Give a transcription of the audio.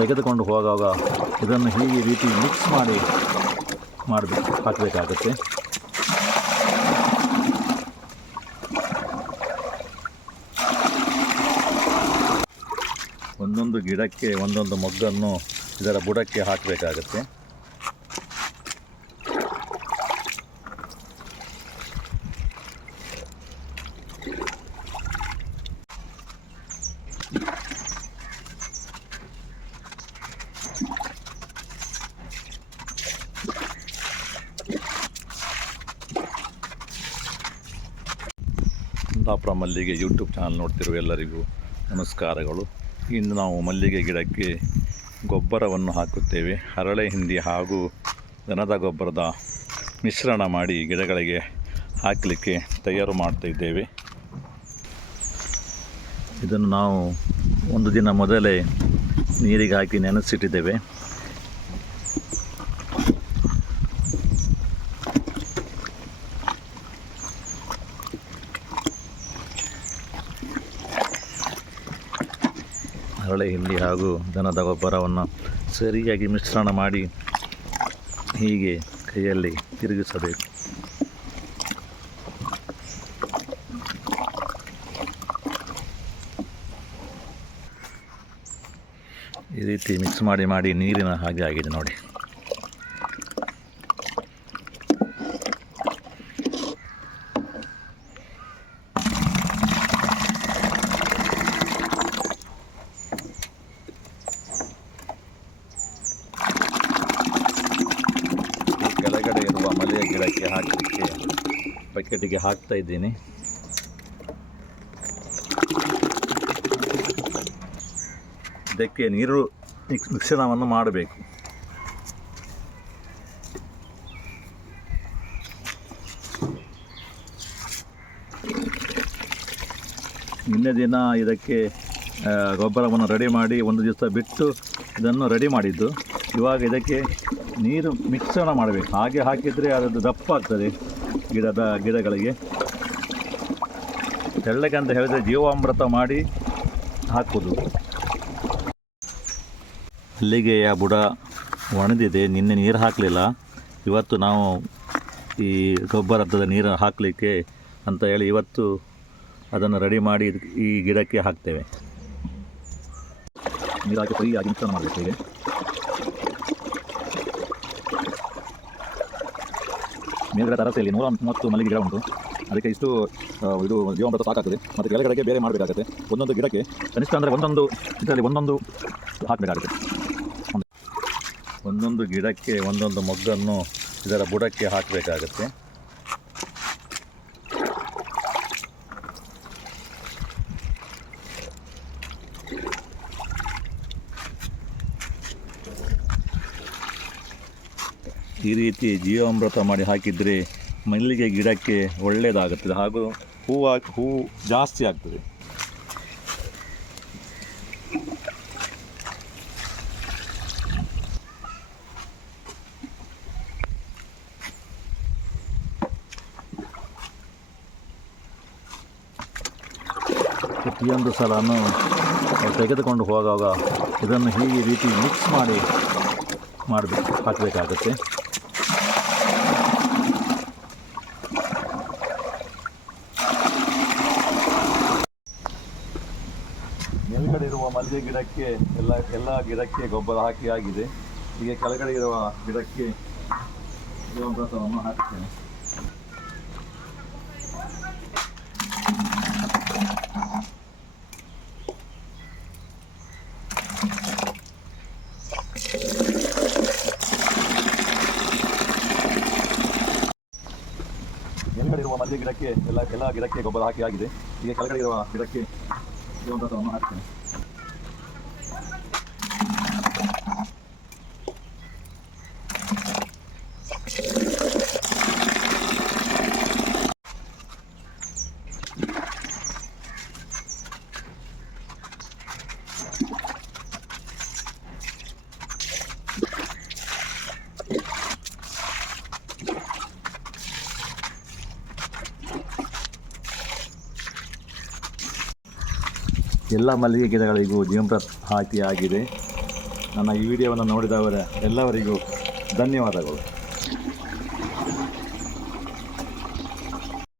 ತೆಗೆದುಕೊಂಡು ಹೋಗುವಾಗ ಇದನ್ನು ಹೀಗೆ ರೀತಿ ಮಿಕ್ಸ್ ಮಾಡಿ ಮಾಡಬೇಕು ಹಾಕಬೇಕಾಗತ್ತೆ. ಒಂದೊಂದು ಗಿಡಕ್ಕೆ ಒಂದೊಂದು ಮೊಗ್ಗನ್ನು ಇದರ ಬುಡಕ್ಕೆ ಹಾಕಬೇಕಾಗತ್ತೆ. ಕುಂದಾಪುರ ಮಲ್ಲಿಗೆ ಯೂಟ್ಯೂಬ್ ಚಾನಲ್ ನೋಡ್ತಿರುವ ಎಲ್ಲರಿಗೂ ನಮಸ್ಕಾರಗಳು. ಇಂದು ನಾವು ಮಲ್ಲಿಗೆ ಗಿಡಕ್ಕೆ ಗೊಬ್ಬರವನ್ನು ಹಾಕುತ್ತೇವೆ. ಹರಳೆ ಹಿಂಡಿ ಹಾಗೂ ದನದ ಗೊಬ್ಬರದ ಮಿಶ್ರಣ ಮಾಡಿ ಗಿಡಗಳಿಗೆ ಹಾಕಲಿಕ್ಕೆ ತಯಾರು ಮಾಡ್ತಿದ್ದೇವೆ. ಇದನ್ನು ನಾವು ಒಂದು ದಿನ ಮೊದಲೇ ನೀರಿಗೆ ಹಾಕಿ ನೆನೆಸಿಟ್ಟಿದ್ದೇವೆ. ಹರಳೆ ಹಿಂಡಿ ಹಾಗೂ ದನದ ಗೊಬ್ಬರವನ್ನು ಸರಿಯಾಗಿ ಮಿಶ್ರಣ ಮಾಡಿ ಹೀಗೆ ಕೈಯಲ್ಲಿ ತಿರುಗಿಸಬೇಕು. ಈ ರೀತಿ ಮಿಕ್ಸ್ ಮಾಡಿ ಮಾಡಿ ನೀರಿನ ಹಾಗೆ ಆಗಿದೆ ನೋಡಿ ಈ ಕೆಳಗಡೆ ಇರುವ ಮಲೆಯ ಹಾಕಲಿಕ್ಕೆ ಬಕೆಟಿಗೆ ಹಾಕ್ತಾ ಇದ್ದೀನಿ. ಇದಕ್ಕೆ ನೀರು ಮಿಶ್ರಣವನ್ನು ಮಾಡಬೇಕು. ನಿನ್ನೆ ದಿನ ಇದಕ್ಕೆ ಗೊಬ್ಬರವನ್ನು ರೆಡಿ ಮಾಡಿ ಒಂದು ದಿವಸ ಬಿಟ್ಟು ಇದನ್ನು ರೆಡಿ ಮಾಡಿದ್ದು. ಇವಾಗ ಇದಕ್ಕೆ ನೀರು ಮಿಶ್ರಣ ಮಾಡಬೇಕು. ಹಾಗೆ ಹಾಕಿದರೆ ಅದರದ್ದು ದಪ್ಪ ಆಗ್ತದೆ ಗಿಡದ ಗಿಡಗಳಿಗೆ. ತೆಳ್ಳಗೆ ಅಂತ ಹೇಳಿದರೆ ಜೀವಾಮೃತ ಮಾಡಿ ಹಾಕೋದು. ಮಲ್ಲಿಗೆಯ ಬುಡ ಒಣದಿದೆ, ನಿನ್ನೆ ನೀರು ಹಾಕಲಿಲ್ಲ. ಇವತ್ತು ನಾವು ಈ ಗೊಬ್ಬರದ ನೀರು ಹಾಕಲಿಕ್ಕೆ ಅಂತ ಹೇಳಿ ಇವತ್ತು ಅದನ್ನು ರೆಡಿ ಮಾಡಿ ಈ ಗಿಡಕ್ಕೆ ಹಾಕ್ತೇವೆ. ನೀರು ಹಾಕಿ ಆಗಿ ಮಿಶ್ರಣ ಮಾಡಬೇಕು ಹೀಗೆ. ಮೇಲ್ಗಡೆ ತರಸೆಯಲ್ಲಿ ನೂರ ಮೂವತ್ತು ಮಲ್ಲಿಗೆ ಗಿಡ ಉಂಟು. ಅದಕ್ಕೆ ಇಷ್ಟು ಇದು ಜೀವಾಮೃತ ಸಾಕಾಗ್ತದೆ. ಮತ್ತು ಕೆಳಗಡೆಗೆ ಬೇರೆ ಮಾಡಬೇಕಾಗುತ್ತೆ. ಒಂದೊಂದು ಗಿಡಕ್ಕೆ ಕನಿಷ್ಠ ಅಂದರೆ ಒಂದೊಂದು, ಇದರಲ್ಲಿ ಒಂದೊಂದು ಹಾಕಬೇಕಾಗುತ್ತೆ. ಒಂದೊಂದು ಗಿಡಕ್ಕೆ ಒಂದೊಂದು ಮೊಗ್ಗನ್ನು ಇದರ ಬುಡಕ್ಕೆ ಹಾಕಬೇಕಾಗತ್ತೆ. ಈ ರೀತಿ ಜೀವಾಮೃತ ಮಾಡಿ ಹಾಕಿದರೆ ಮಲ್ಲಿಗೆ ಗಿಡಕ್ಕೆ ಒಳ್ಳೆಯದಾಗುತ್ತದೆ ಹಾಗೂ ಹೂವು ಹೂವು ಜಾಸ್ತಿ ಆಗ್ತದೆ. ಪ್ರತಿಯೊಂದು ಸಲನೂ ತೆಗೆದುಕೊಂಡು ಹೋಗುವಾಗ ಇದನ್ನು ಹೀಗೆ ರೀತಿ ಮಿಕ್ಸ್ ಮಾಡಿ, ಮಾಡಬೇಕು, ಹಾಕಬೇಕಾಗತ್ತೆ. ಮೇಲ್ಗಡೆ ಗಿಡಕ್ಕೆ, ಎಲ್ಲ ಎಲ್ಲ ಗಿಡಕ್ಕೆ ಗೊಬ್ಬರ ಹಾಕಿ ಆಗಿದೆ. ಹೀಗೆ ಕೆಳಗಡೆ ಇರುವ ಗಿಡಕ್ಕೆ ಜೀವಾಮೃತವನ್ನು ಹಾಕ್ತೇನೆ ಮೇಲ್ಗಡೆ ಇರುವ ಗಿಡಕ್ಕೆ, ಎಲ್ಲ ಎಲ್ಲ ಗಿಡಕ್ಕೆ ಗೊಬ್ಬರ ಹಾಕಿ ಆಗಿದೆ. ಈಗ ಕೆಳಗಡೆ ಇರುವ ಗಿಡಕ್ಕೆ ಹಾಕ್ತೇನೆ ಎಲ್ಲ ಮಲ್ಲಿಗೆ ಗಿಡಗಳಿಗೂ ಹಾಕಿ ಆಗಿದೆ ನನ್ನ ಈ ವಿಡಿಯೋವನ್ನು ನೋಡಿದವರ ಎಲ್ಲವರಿಗೂ ಧನ್ಯವಾದಗಳು.